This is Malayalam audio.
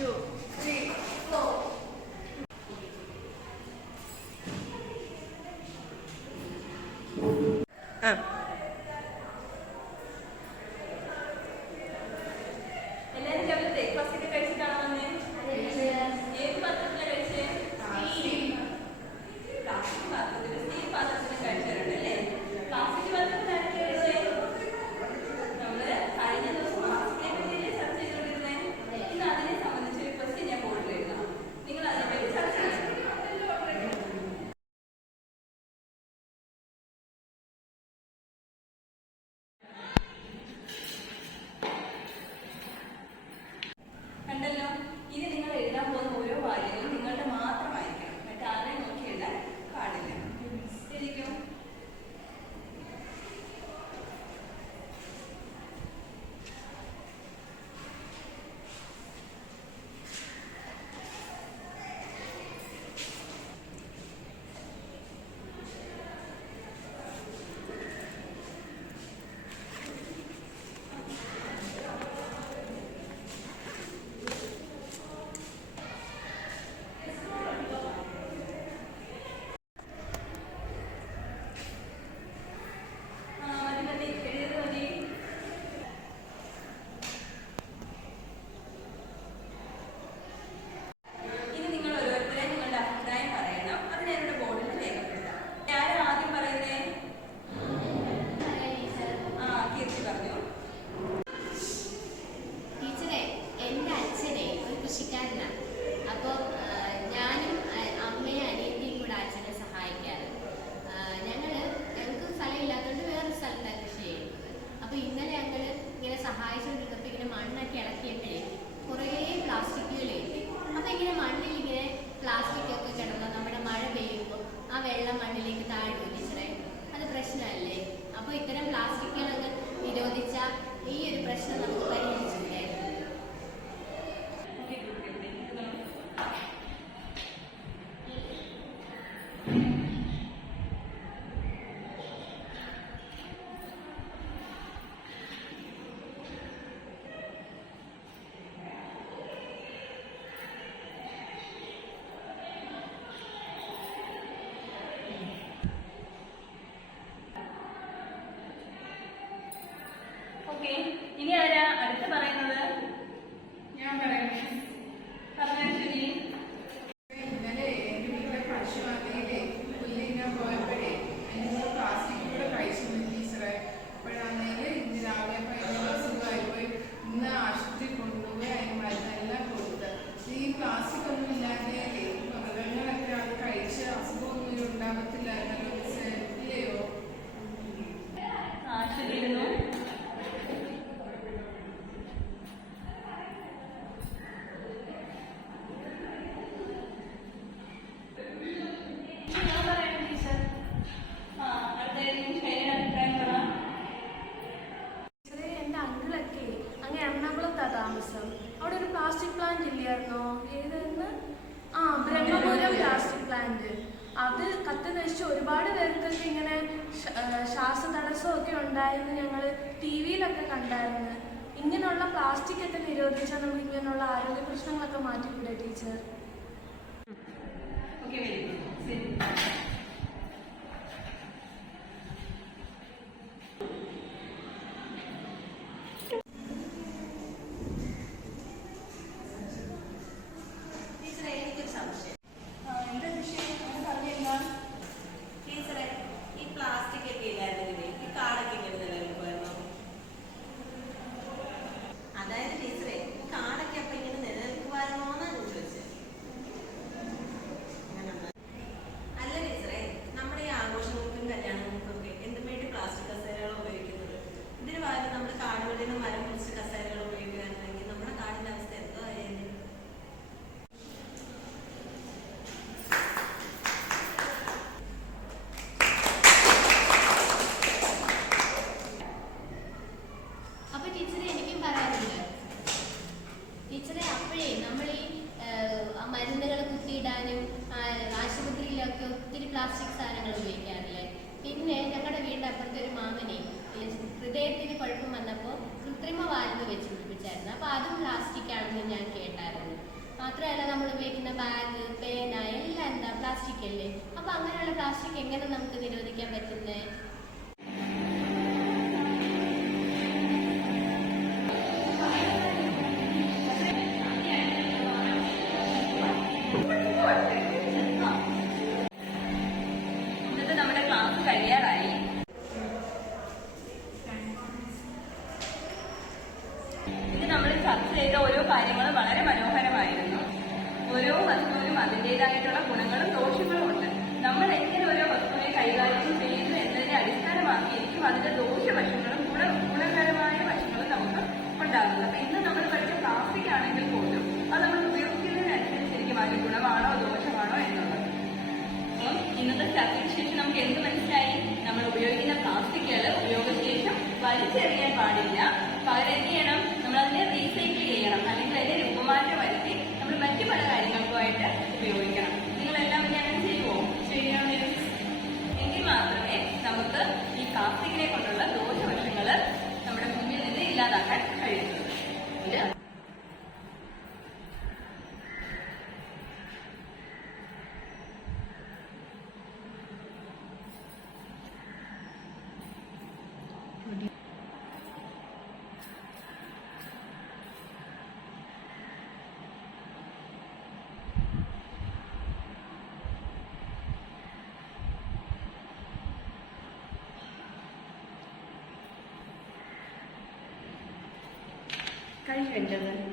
2, 3, 4. ഇനി ആരാ അടുത്ത് പറയുന്നത്? ഞാൻ പറയുന്നത് പറഞ്ഞാൽ ഇന്നലെ എന്റെ വീട്ടിലെ പശുവാതിയിലെ പുല്ലിങ്ങാൻ പോയപ്പോഴേ അതിന് പ്ലാസ്റ്റിക് കൂടെ കഴിച്ചു ടീച്ചറെ. അപ്പോഴാണെങ്കിൽ ഇന്ന് രാവിലെ സുഖമായി പോയി. ഇന്ന് ആശുപത്രി കൊണ്ടുപോയി അതിന് മരുന്നെല്ലാം കൊടുത്ത്. ഈ പ്ലാസ്റ്റിക് ഒന്നും ഇല്ലാതെ മൃഗങ്ങളൊക്കെ അത് കഴിച്ച് അസുഖമൊന്നും ഉണ്ടാകത്തില്ലായിരുന്നല്ലോ ഇല്ലയോ? ആശുപത്രിയിരുന്നു. താമസം അവിടെ ഒരു പ്ലാസ്റ്റിക് പ്ലാന്റ് ഇല്ലായിരുന്നോ? ഏതായിരുന്നു? Brahmapuram plastic plant. അത് കത്ത് നശിച്ച് ഒരുപാട് പേർക്കൊക്കെ ഇങ്ങനെ ശ്വാസതടസ്സമൊക്കെ ഉണ്ടായെന്ന് ഞങ്ങൾ TV-യിലൊക്കെ കണ്ടായിരുന്നു. ഇങ്ങനെയുള്ള പ്ലാസ്റ്റിക് ഒക്കെ നിരോധിച്ചാൽ നമുക്ക് ഇങ്ങനെയുള്ള ആരോഗ്യ പ്രശ്നങ്ങളൊക്കെ മാറ്റിക്കൂടെ ടീച്ചർ? പ്ലാസ്റ്റിക് സാധനങ്ങൾ ഉപയോഗിക്കാറില്ലേ? പിന്നെ ഞങ്ങളുടെ വീടിൻ്റെ അപ്പുറത്തെ ഒരു മാമനെ ഹൃദയത്തിന് കുഴപ്പം വന്നപ്പോൾ കൃത്രിമ വാൽവ് വെച്ച് പിടിപ്പിച്ചായിരുന്നു. അപ്പോൾ അതും പ്ലാസ്റ്റിക് ആണെന്ന് ഞാൻ കേട്ടായിരുന്നു. മാത്രമല്ല നമ്മൾ ഉപയോഗിക്കുന്ന ബാഗ്, പേന എല്ലാം എന്താ പ്ലാസ്റ്റിക് അല്ലേ. അപ്പൊ അങ്ങനെയുള്ള പ്ലാസ്റ്റിക് എങ്ങനെ നമുക്ക് നിരോധിക്കാൻ പറ്റുന്നേ? ഇന്നത്തെ നമ്മുടെ ക്ലാസ് കഴിയാറായി. ഇന്ന് നമ്മൾ ചർച്ച ചെയ്ത ഓരോ കാര്യങ്ങളും വളരെ മനോഹരമായിരുന്നു. ഓരോ വസ്തുവിനും അതിൻ്റെതായിട്ടുള്ള ഗുണങ്ങളും ദോഷങ്ങളും ഉണ്ട്. നമ്മൾ എങ്ങനെ ഓരോ വസ്തുവിനെ കൈകാര്യം ചെയ്യുന്നു എന്നതിനെ അടിസ്ഥാനമാക്കിയിരിക്കും അതിന്റെ ദോഷവശങ്ങളും ഗുണകരമായ വശങ്ങളും നമുക്ക് ഉണ്ടാകുന്നത്. അപ്പൊ ഇന്ന് നമ്മൾ പഠിച്ച പ്ലാസ്റ്റിക് ആണെങ്കിൽ പോലും അത് നമ്മൾ ഉപയോഗിക്കുന്നതിനനുസരിച്ചിരിക്കും അതിന് ഗുണമാണോ ദോഷമാണോ എന്നുള്ളത്. അപ്പം ഇന്നത്തെ ചർച്ചയ്ക്ക് ശേഷം നമുക്ക് എന്ത് മനസ്സിലായി? നമ്മൾ ഉപയോഗിക്കുന്ന പ്ലാസ്റ്റിക്കുകൾ ഉപയോഗശേഷം വലിച്ചെറിയാൻ പാടില്ല. പകരം എന്ത് ചെയ്യണം? നമ്മൾ അതിനെ റീസൈക്കിൾ ചെയ്യണം, അല്ലെങ്കിൽ അതിനെ രൂപമാറ്റം വരുത്തി നമ്മൾ മറ്റു പല കാര്യങ്ങൾക്കുമായിട്ട് ഉപയോഗിക്കണം. നിങ്ങളെല്ലാം ഇനി അങ്ങനെ ചെയ്യുമോ? എങ്കിൽ മാത്രമേ നമുക്ക് ഈ പ്ലാസ്റ്റിക്കിനെ കൊണ്ടുള്ള ദോഷവശങ്ങൾ നമ്മുടെ മുന്നിൽ നിന്ന് ഇല്ലാതാക്കാൻ കഴിയുന്നത്. കഴിക്കേണ്ടത്